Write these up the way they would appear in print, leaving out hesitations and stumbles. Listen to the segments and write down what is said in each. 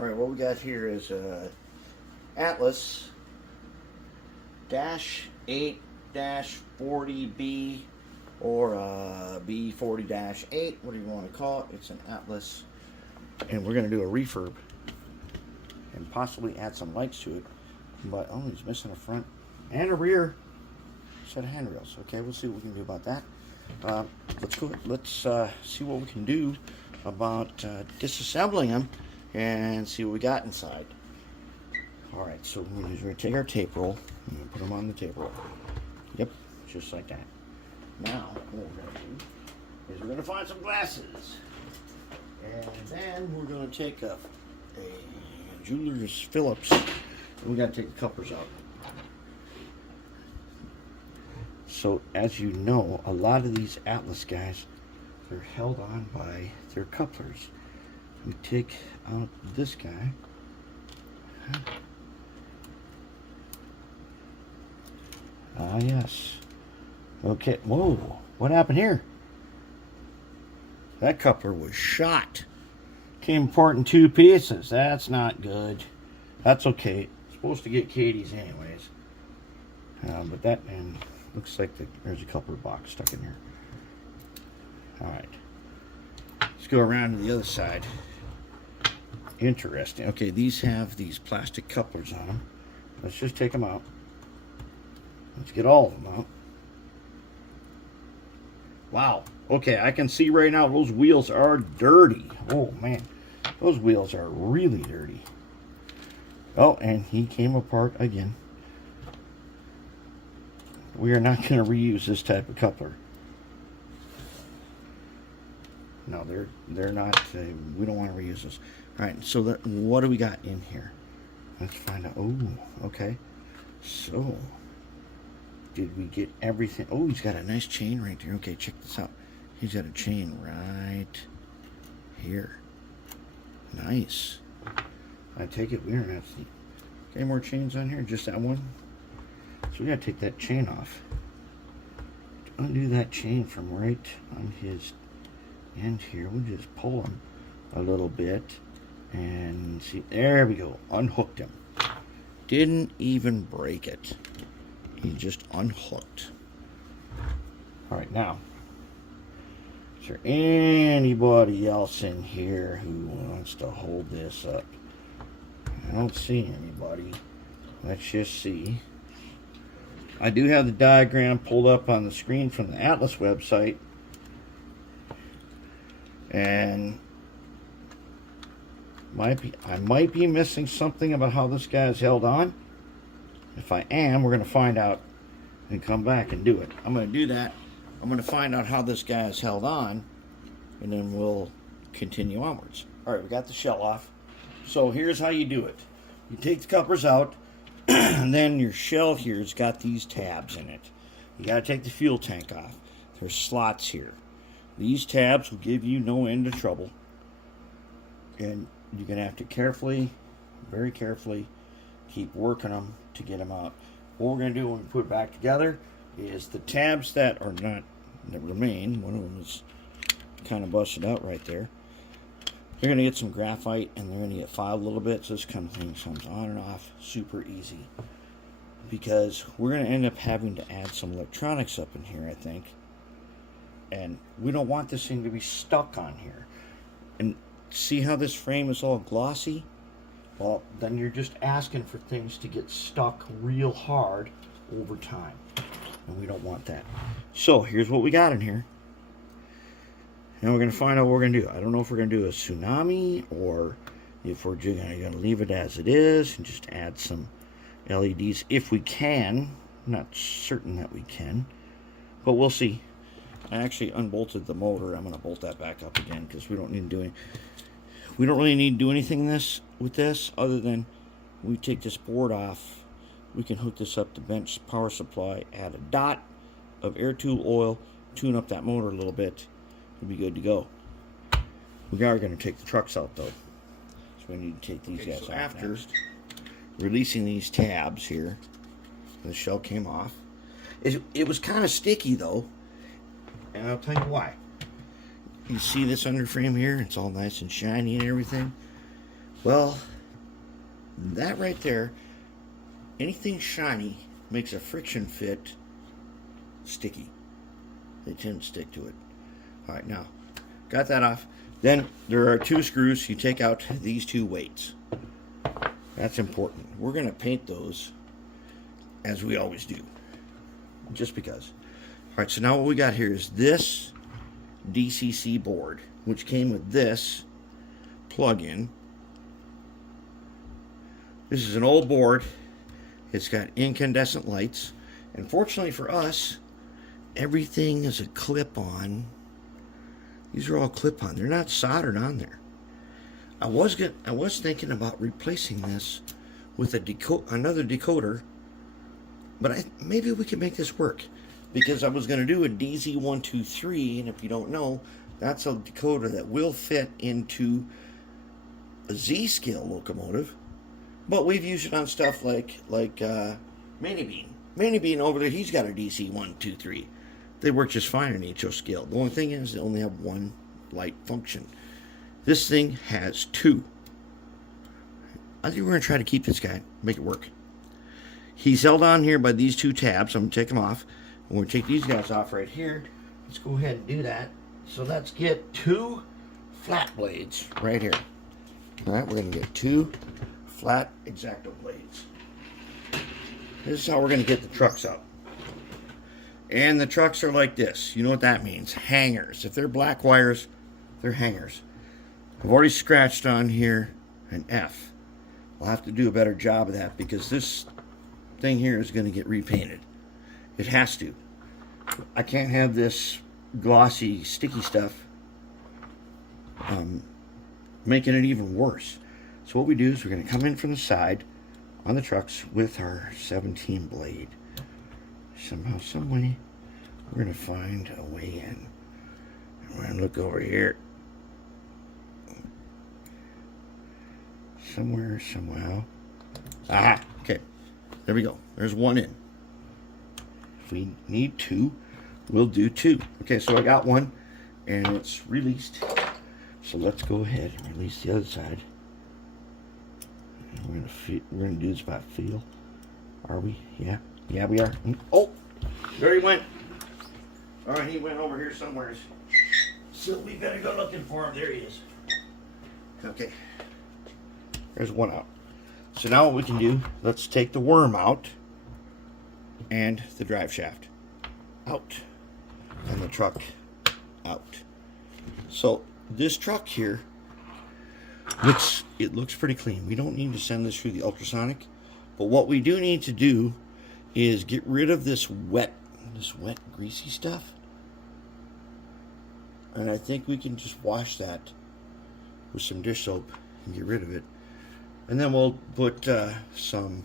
Alright, what we got here is Atlas -8-40B or B40-8, what do you want to call it? It's an Atlas, and we're going to do a refurb and possibly add some lights to it. But oh, he's missing a front and a rear set of handrails. Okay, we'll see what we can do about that. Let's go. Let's see what we can do about disassembling them and see what we got inside. All right, so we're going to take our tape roll and put them on the tape roll. Yep, just like that. Now, what we're going to do is we're going to find some glasses, and then we're going to take a jeweler's Phillips. We got to take the couplers out. So, as you know, a lot of these Atlas guys, they're held on by their couplers. We take out this guy. Ah, yes. Okay. Whoa. What happened here? That coupler was shot. Came apart in two pieces. That's not good. That's okay. It's supposed to get Katie's anyways. But that, and looks like there's a coupler box stuck in here. Alright. Let's go around to the other side. Interesting. Okay, these have these plastic couplers on them. Let's just take them out. Let's get all of them out. Wow. Okay, I can see right now those wheels are dirty. Oh, man. Those wheels are really dirty. Oh, and he came apart again. We are not going to reuse this type of coupler. No, they're not. We don't want to reuse this. All right, so what do we got in here? Let's find out. Oh, okay. So, did we get everything? Oh, he's got a nice chain right there. Okay, check this out. He's got a chain right here. Nice. I take it we don't have to see. Any more chains on here? Just that one? So we gotta take that chain off. To undo that chain from right on his end here, we'll just pull him a little bit and see. There we go. Unhooked him. Didn't even break it. He just unhooked. All right, now, is there anybody else in here who wants to hold this up? I don't see anybody. Let's just see. I do have the diagram pulled up on the screen from the Atlas website. And I might be missing something about how this guy's held on. If I am, we're going to find out and come back and do it. I'm going to do that. I'm going to find out how this guy is held on, and then we'll continue onwards. All right, we got the shell off. So here's how you do it. You take the couplers out, and then your shell here has got these tabs in it. You got to take the fuel tank off. There's slots here. These tabs will give you no end of trouble. And you're going to have to carefully, very carefully, keep working them to get them out. What we're going to do when we put it back together is the tabs that are not, that remain, one of them is kind of busted out right there. They're going to get some graphite and they're going to get filed a little bit, so this kind of thing comes on and off super easy. Because we're going to end up having to add some electronics up in here, I think. And we don't want this thing to be stuck on here. And see how this frame is all glossy? Well, then you're just asking for things to get stuck real hard over time. And we don't want that. So, here's what we got in here. Now we're going to find out what we're going to do. I don't know if we're going to do a tsunami or if we're just going to leave it as it is and just add some LEDs if we can. I'm not certain that we can, but we'll see. I actually unbolted the motor. I'm going to bolt that back up again because we don't need to do any. We don't really need to do anything with this other than we take this board off. We can hook this up to bench power supply, add a dot of air tool oil, tune up that motor a little bit. We'll be good to go. We are going to take the trucks out though, so we need to take these guys out. After releasing these tabs here, the shell came off. It was kind of sticky though, and I'll tell you why. You see this underframe here? It's all nice and shiny and everything. Well, That right there, anything shiny makes a friction fit sticky. They tend to stick to it. All right, now, got that off. Then there are 2 screws. You take out these 2 weights. That's important. We're going to paint those as we always do, just because. All right, so now what we got here is this DCC board, which came with this plug-in. This is an old board. It's got incandescent lights. And fortunately for us, everything is a clip-on. These are all clip-on. They're not soldered on there. I was thinking about replacing this with another decoder, but maybe we can make this work, because I was going to do a DZ123, and if you don't know, that's a decoder that will fit into a Z-scale locomotive, but we've used it on stuff like Mini Bean over there. He's got a DC123. They work just fine in HO scale. The only thing is they only have 1 light function. This thing has 2. I think we're going to try to keep this guy, make it work. He's held on here by these 2 tabs. I'm going to take them off. I'm going to take these guys off right here. Let's go ahead and do that. So let's get 2 flat blades right here. All right, we're going to get 2 flat X-Acto blades. This is how we're going to get the trucks up. And the trucks are like this. You know what that means? Hangers. If they're black wires, they're hangers. I've already scratched on here an F. I'll have to do a better job of that, because this thing here is going to get repainted. It has to. I can't have this glossy, sticky stuff making it even worse. So what we do is we're going to come in from the side on the trucks with our 17 blade. Somehow, some way, we're going to find a way in. And we're going to look over here. Somewhere, somehow. Aha! Okay. There we go. There's 1 in. If we need 2, we'll do 2. Okay, so I got 1, and it's released. So let's go ahead and release the other side. And we're gonna do this by feel. Are we? Yeah. Yeah, we are. Oh! There he went. All right, he went over here somewhere. So we better go looking for him. There he is. Okay. There's 1 out. So now what we can do, let's take the worm out and the drive shaft out and the truck out. So this truck here looks pretty clean. We don't need to send this through the ultrasonic, but what we do need to do is get rid of this wet greasy stuff. And I think we can just wash that with some dish soap and get rid of it. And then we'll put some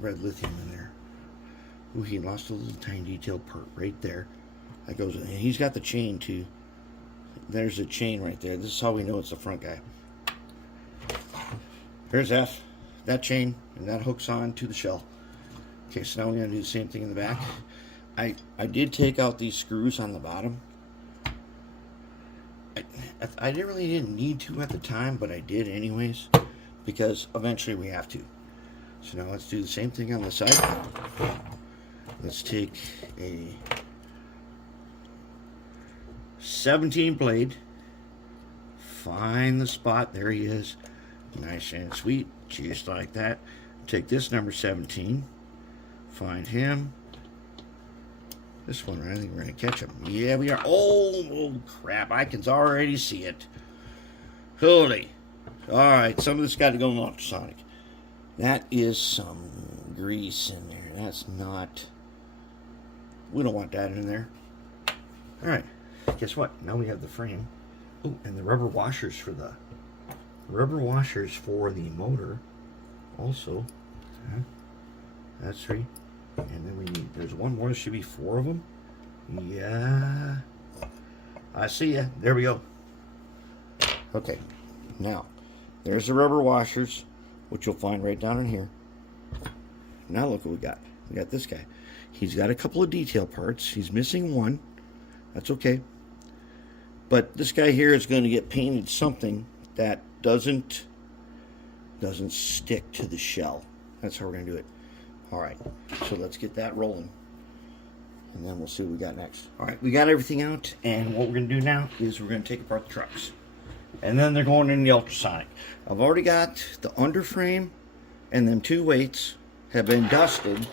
red lithium in there. Ooh, he lost a little tiny detail part right there. That goes in. And he's got the chain too. There's a chain right there. This is how we know it's the front guy. There's F. That chain, and that hooks on to the shell. Okay, so now we're going to do the same thing in the back. I did take out these screws on the bottom. I didn't need to at the time, but I did anyways, because eventually we have to. So now let's do the same thing on the side. Let's take a 17 blade, find the spot, there he is, nice and sweet, just like that. Take this number 17, find him. This one, I think we're going to catch him. Yeah, we are. Oh, crap. I can already see it. Holy. All right, some of this got to go in ultrasonic. That is some grease in there. That's not... We don't want that in there. All right. Guess what? Now we have the frame. Oh, and the rubber washers for the... motor. Also. That's 3. And then we need, there's 1 more, there should be 4 of them. Yeah. I see ya. There we go. Okay. Now, there's the rubber washers, which you'll find right down in here. Now look what we got. We got this guy. He's got a couple of detail parts. He's missing 1. That's okay. But this guy here is going to get painted something that doesn't doesn't stick to the shell. That's how we're going to do it. All right, so let's get that rolling, and then we'll see what we got next. All right, we got everything out, and what we're going to do now is we're going to take apart the trucks, and then they're going in the ultrasonic. I've already got the underframe, and them two weights have been dusted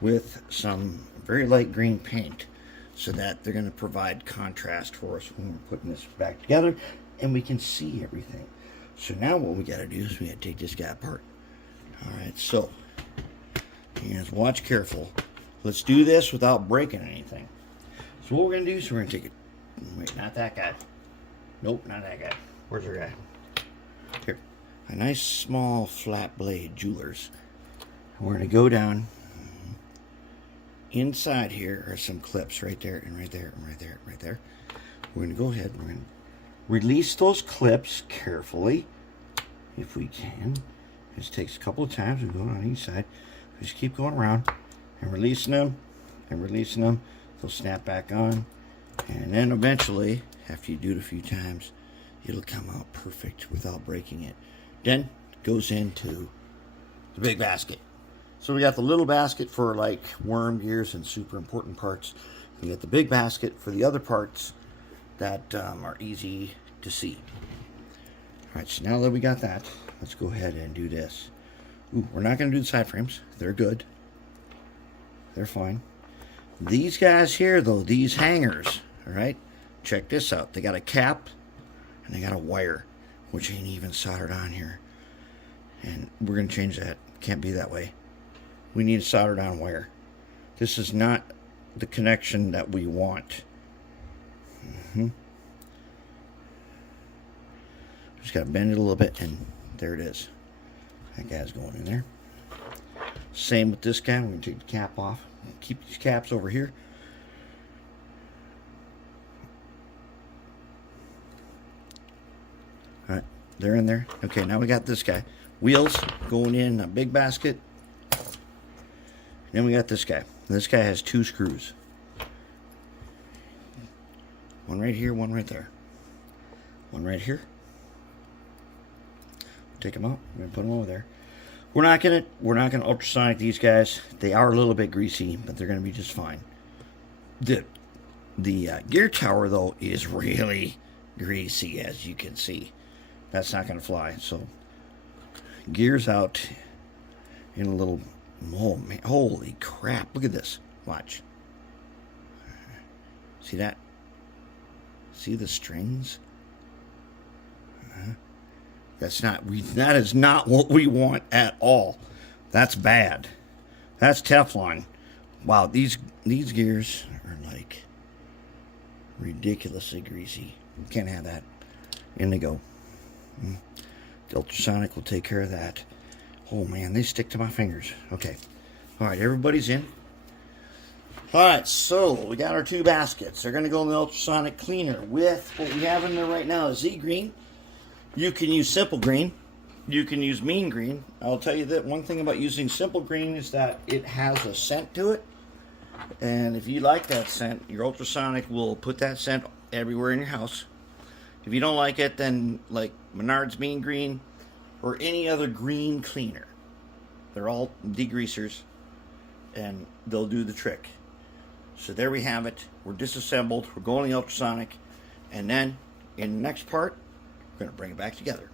with some very light green paint, so that they're going to provide contrast for us when we're putting this back together, and we can see everything. So now what we got to do is we got to take this guy apart. All right, so you guys watch careful. Let's do this without breaking anything. So what we're going to do is we're going to take it. Wait, not that guy. Nope, not that guy. Where's our guy? Here. A nice small flat blade jewelers. We're going to go down. Inside here are some clips right there and right there and right there and right there. We're going to go ahead and we're going to release those clips carefully, if we can. This takes a couple of times. We go on each side. We just keep going around and releasing them and releasing them. They'll snap back on, and then eventually, after you do it a few times, it'll come out perfect without breaking it. Then it goes into the big basket. So we got the little basket for like worm gears and super important parts. We got the big basket for the other parts that are easy to see. All right, so now that we got that, let's go ahead and do this. Ooh, we're not going to do the side frames. They're good. They're fine. These guys here, though, these hangers, all right, check this out. They got a cap and they got a wire, which ain't even soldered on here. And we're going to change that. Can't be that way. We need a soldered on wire. This is not the connection that we want. Just got to bend it a little bit, and there it is. That guy's going in there. Same with this guy. We're going to take the cap off. Keep these caps over here. All right, they're in there. Okay, now we got this guy. Wheels going in a big basket. Then we got this guy. This guy has two screws. One right here, one right there. One right here. Take them out. We're gonna put them over there. We're not gonna ultrasonic these guys. They are a little bit greasy, but they're gonna be just fine. The gear tower though is really greasy, as you can see. That's not gonna fly. So gears out in a little. Oh man! Holy crap! Look at this. Watch. See that? See the strings? That is not what we want at all. That's bad. That's Teflon. Wow, these gears are like ridiculously greasy. You can't have that. In they go. The ultrasonic will take care of that. Oh man, they stick to my fingers. Okay. All right, everybody's in. All right, so we got our two baskets. They're going to go in the ultrasonic cleaner with what we have in there right now is Z green. You can use simple green. You can use mean green. I'll tell you that one thing about using simple green is that it has a scent to it. And if you like that scent, your ultrasonic will put that scent everywhere in your house. If you don't like it, then like Menard's mean green or any other green cleaner. They're all degreasers and they'll do the trick. So there we have it. We're disassembled. We're going to the ultrasonic. And then in the next part, we're going to bring it back together.